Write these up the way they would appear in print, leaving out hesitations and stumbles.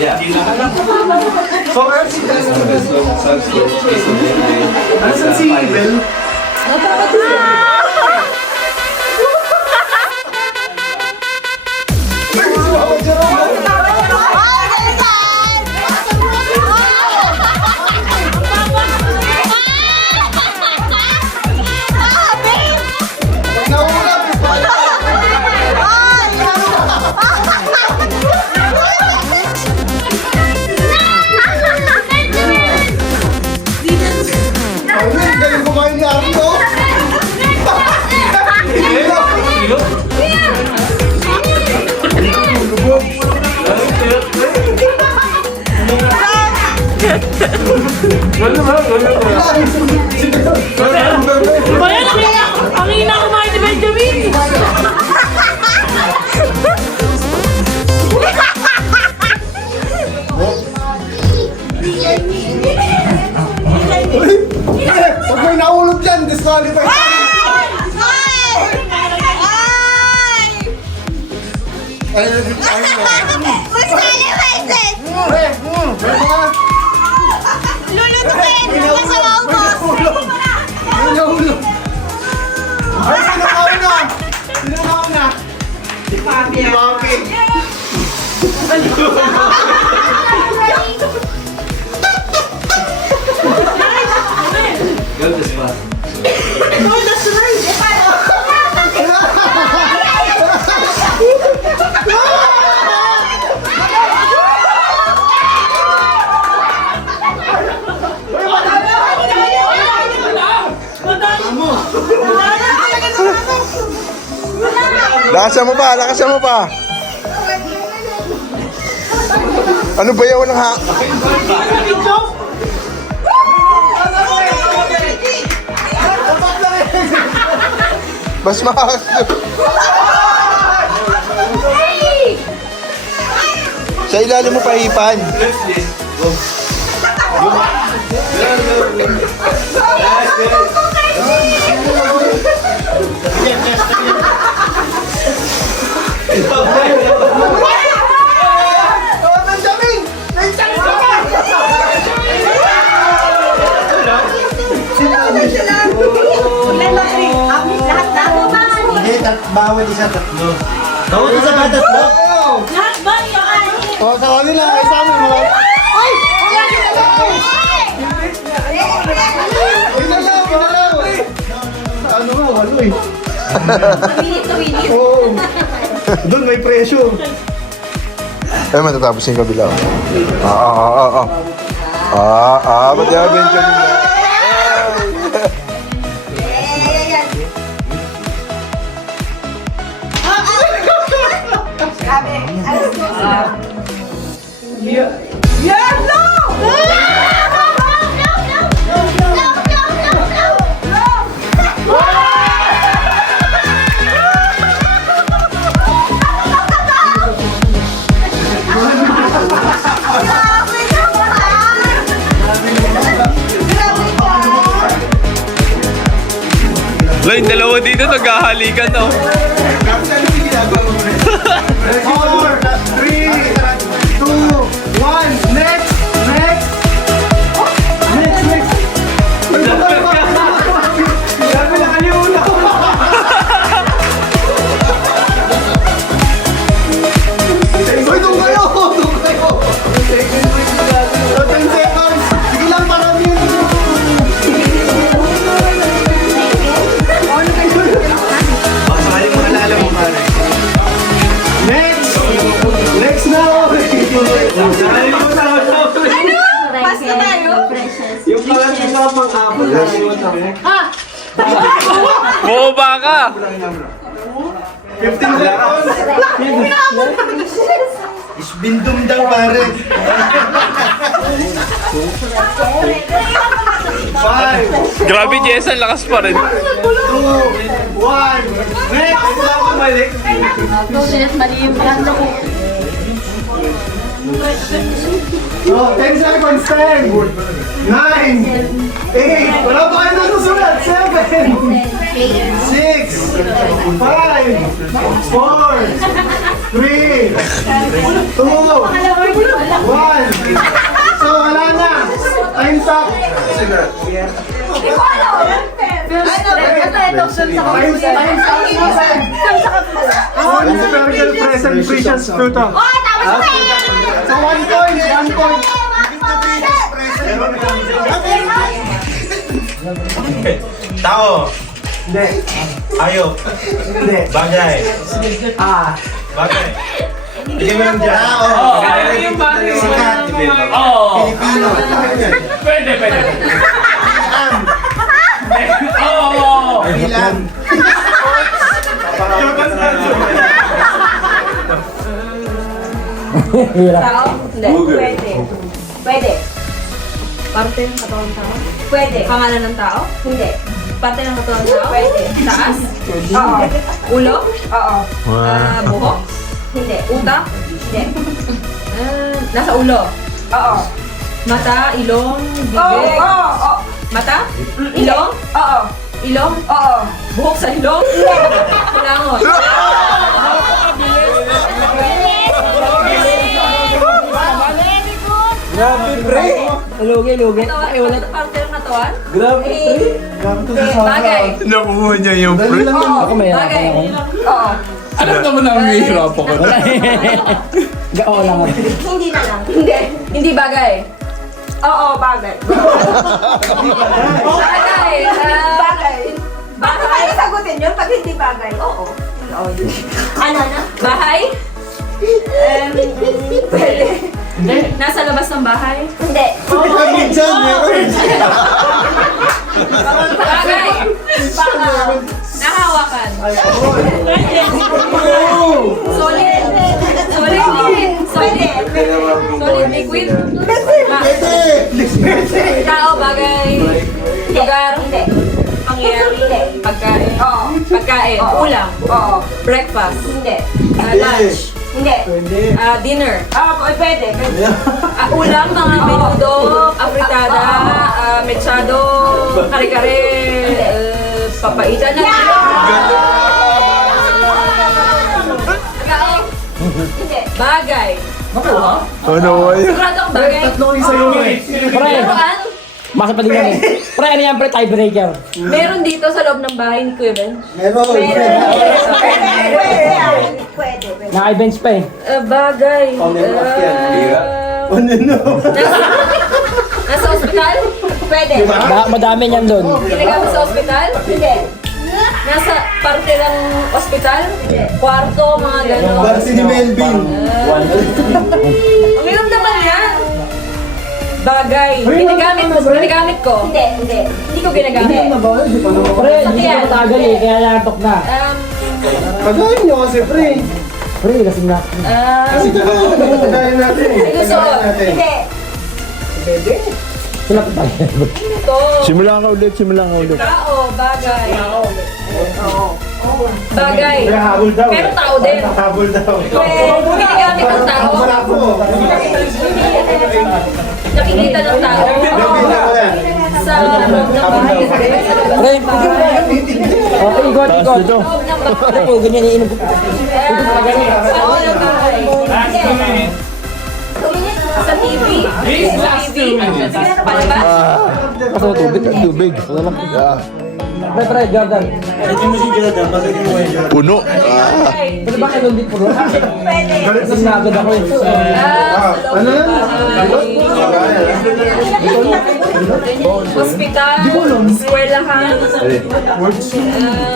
Yeah. So, ano sa si Bel? Galing kumain ni Arnie, oh! Bayan, ang ina kumain ni Benjamin. Pag may naulog dyan, disqualify. Ay, ay, sino kauna? Sino kauna? Si Papi. Go to spot. Lakasan mo pa, lakasan mo pa. Ano ba yaw ng ha? Mas makas. Sa ilalim mo pahipan. Bawal isa tatlo. Bawal isa ba tatlo? Lahat ba yung ano? Oo, sa kanila. Ay, sa amin. Ay! Wala ka na lang! Inalaw! Ano nga, walo eh. Minute. Oo. Doon may presyo. Eh, matatapos yung kabila. Ba't yan, Benjamin? Line, dalawa dito naghahalikan, no? 4, 3, 2, 1, next! Sabi na kalimutan ko. Uy, doon kayo! 10 seconds! Sige lang, marami yun. Next na ako! Basta tayo? Yung pala sa pang-apple, nakalimutan ko. Boba ka! 15 seconds! Isbindum daw, pare! 5, Grabe, Jason, lakas pa rin. 2, 1, next! Ito ako balik. Shit, mali yung brand ko. Oh, 10 seconds, 10, 9, 8, wala pa kayo nasusulat, 7, 6, 5, 4, 3, 2, 1. So, wala na. Time's up. Time's up. All spherical present precious fruto. So, 1 point, 1 point. Tao. Hindi. Ayok. Hindi. Bagay. Ah. Bagay. Bigyan mo ng dyan. Yung bagay mo Sikat. Oo. Pilipino. Pwede. Oo. Ilan. Tao? Hindi. Pwede. Pwede. Parte ng katawan ng tao? Pwede. Pangalan ng tao? Hindi. Parte ng katawan ng tao? Pwede. Taas? Oo. Ulo? Oo. Buhok? Hindi. Utak? Hindi. Nasa ulo? Oo. Mata, ilong, bibig? Oo. Mata? Ilong? Oo. Ilong? Oo. Buhok sa ilong? Kulangot? Grabe, pre. Lugi. Wala na parte ng katawan? Grabe, pre. Grabe to sa Bagay. Nakuha niya yung Dali lang yun. Ako may Bagay. Oo. Alam naman na mahihirap ako. Gao lang ako. Hindi na lang. Hindi. Hindi bagay. Oo, bagay. Bagay. Bagay. Bahay. Ano sagutin yun pag hindi bagay? Oo. Ano na? Bahay? Pwede. Hindi. Nasa labas ng bahay? Hindi. Minsan, meron. Bagay. Nahawakan. Solid. Solid liquid. Tao, bagay. Lugar. Pangyayari. Pagkain. Pagkain. Ulam. Breakfast. Lunch. Dinner. Pwede. Ulam, mga menudo, afritada, mechado, kare-kare, papaitan na. Bagay. Ano ba yun? Sigurado ang bagay. Tatlo yung sa'yo eh. Pre, Meron? masa pa din yan eh. Pre, ano yan pre? Tiebreaker. Meron dito sa loob ng bahay ni Kuya Ben. Meron. Pwede. Naka-bench pa eh. Bagay. Ano no? Nasa ospital? Pwede. Madami niyan doon. Ginagamit sa ospital? Hindi. Nasa parte ng ospital? Hindi. Kwarto, mga gano'n. Para si Melvin. Ang hirap naman yan. Bagay. Ginagamit ko. Hindi. Hindi ko ginagamit. Pre, hindi ka matagal eh. Kaya natok na. Kagayin nyo kasi, pre. Pre, lasing na. Kasi kagayin natin eh. Sinusuot. Hindi. Sila pa tayo. Ito. Simulan ka ulit. Tao, bagay. Bagay. Pre, habol daw. Pero tao din. Habol daw. Ginagamit ng tao. Wala po. Nakikita ng tao. Sa loob ng bahay. Pre, okay, ikot. Loob ng bahay. Pre, ganyan iinom ko. Sa loob ng bahay. Sa TV. Sa TV. Palabas. Kaso tubig. Wala lang. Pre, Jordan. Puno. Pwede ba kayo hindi puro? Lasing na agad ako eh. Sa loob ng bahay. Hospital. Eskwelahan.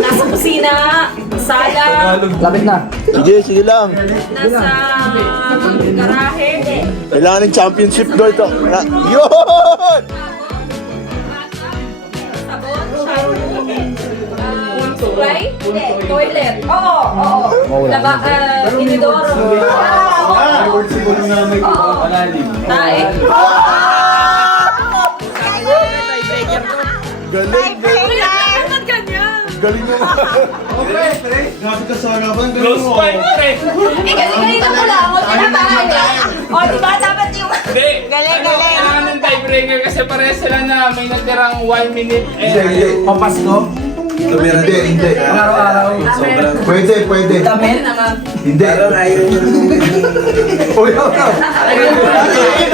Nasa kusina. Sala. Lapit na. Sige lang. Nasa garahe. Kailangan ng championship goal to. Yun! Sabon, shampoo, supply, toilet. Oo. Inidoro. Tae. Galing. Bakit ganyan? Galing mo. Grabe ka sa harapan. Close fight, pre. Eh, kasi kanina ko lang. O, tinabahan niya. O, diba? Dapat yung... Hindi. Galing, Ano, galing. kailangan ng tiebreaker kasi pare sila na may natirang 1 minute Hindi, and... hindi. Papasko. Hindi, hindi. Araw-araw. Pwede, pwede. Amen naman. Hindi. Uy,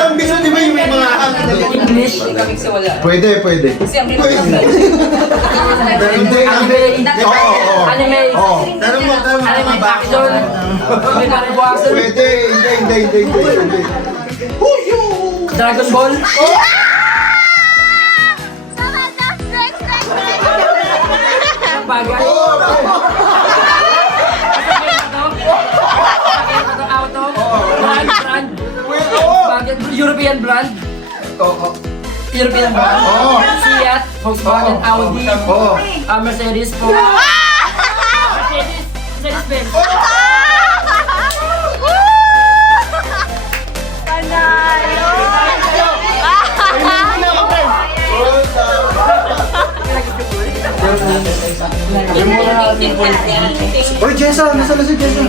ang gusto, di ba yung may mga English. Pwede, pwede. Siyempre, Pwede. Hindi, hindi. Oo. Anime. Oo. Tanong mo, Anime action. May paribuasan. Pwede, hindi. Dragon Ball. Bagay. Auto. Brand. Bagay. European brand. European brand. Oo. Fiat, Volkswagen, Audi, Oo. Mercedes po. Mercedes-Benz. Uy, Jessa, nasa na si Jessa?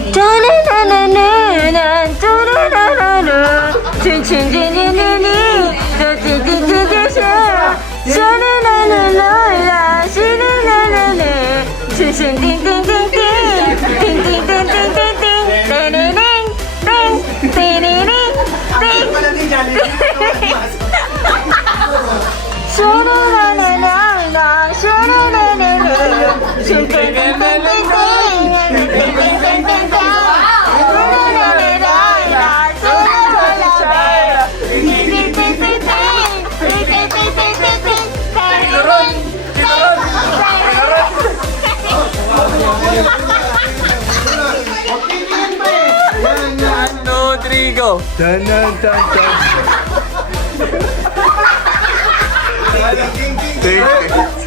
Tan, tan, tan, tan.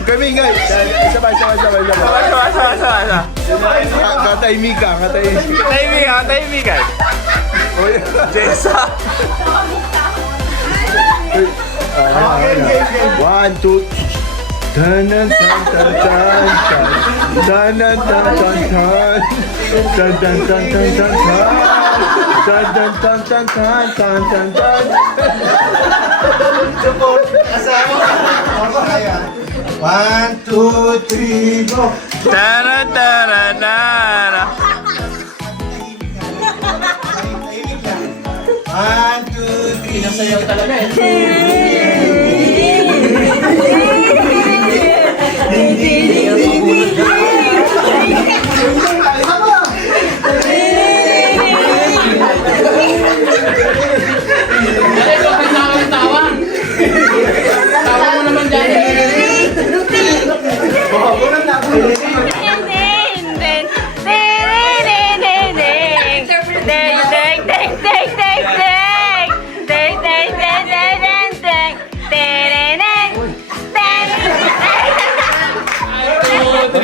Kami guys. Sabay. Katahimikan. Tahimikan. Jessa. One, two. Tan, tan, tan, tan, tan. Tan, tan, tan, tan, tan. Tan, tan, tan, tan, tan, tan. Tan, tan, tan, tan, tan, tan, tan, tan. One, two, three, go! One, two, three. Sayaw talaga eh. Tawa mo naman dyan.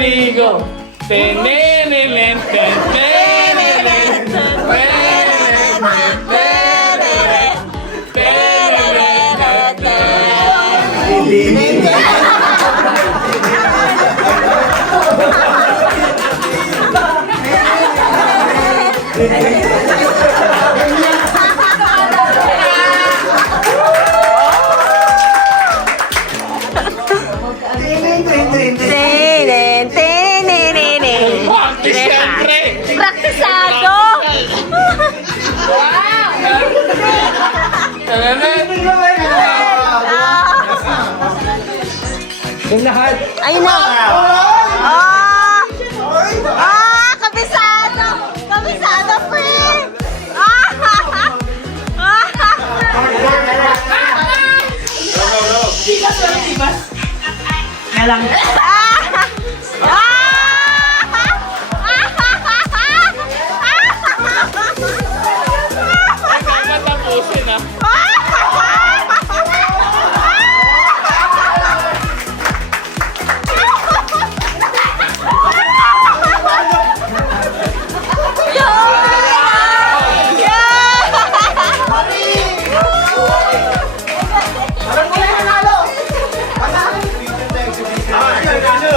Rodrigo. Tenenenen, tenenenen, Praktisado! Yung lahat. Ayun na! Kabisado! Kabisado, friend! Matapusin ah. Ano?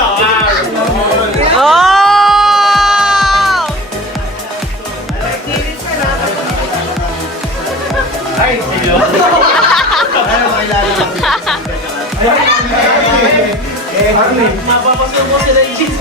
Ay, sino? Ano makilala mo? Mapapasubo sila yung cheese.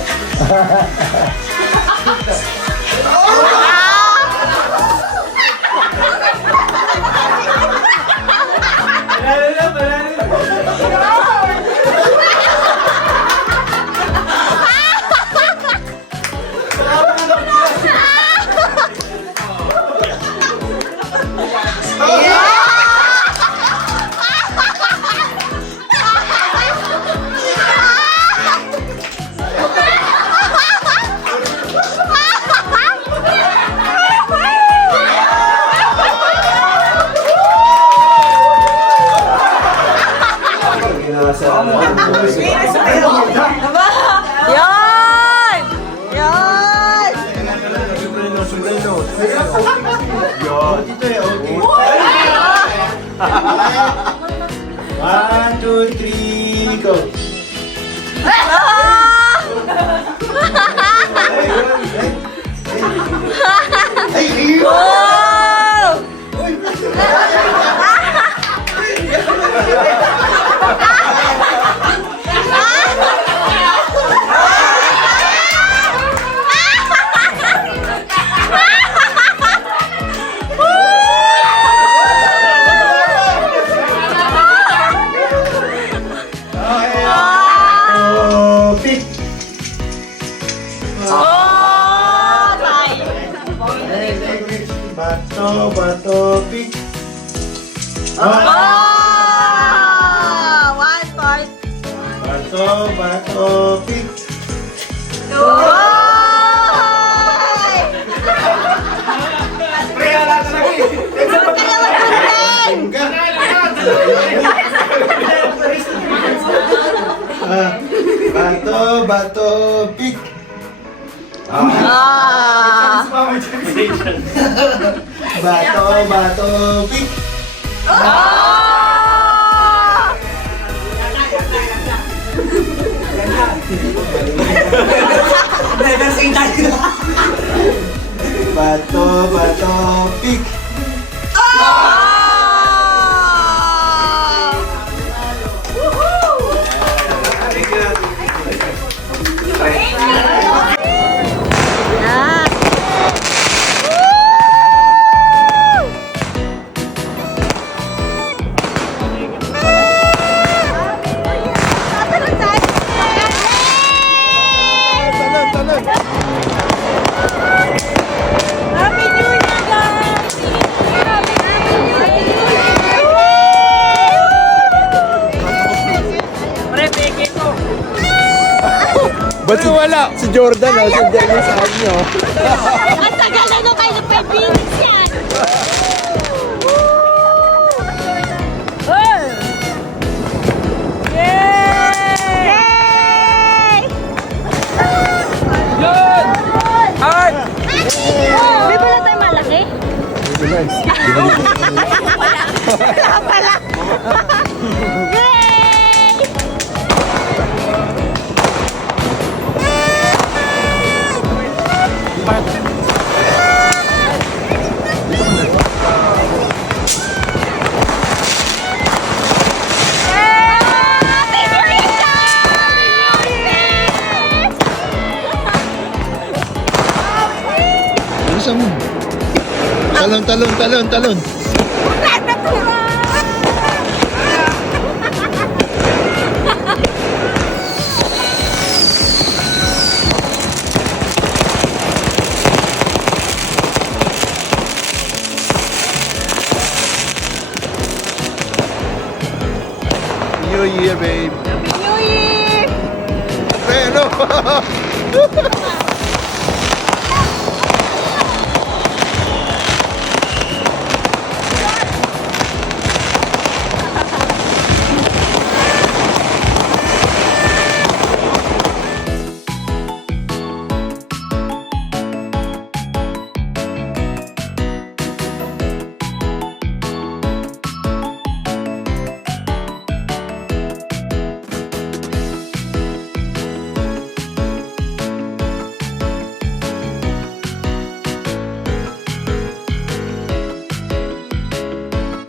Yan! Yan! Dito eh, okay. 1, 2, 3, go. Ay, Wow! oh, pick. Oh! Tayo! Bato, pick. Oh! One point. Bato, pick. Oy! Bato, pick. Ah! Bato, pick. Ah! Bato, pick. Ah! Yeah. Happy New Year, guys! Happy New Year! Pre, peke ko. Ba't wala? Si Jordan, oh. Si Jordan sa inyo. Ang tagal na kayo ng 5 minutes yan! Hey! Yay! Yun! Art! May pala tayo malaki? Wala pala! Yay! Happy New Year, guys! Bilisan mo. Talon. New Year, babe. Happy New Year! Pero!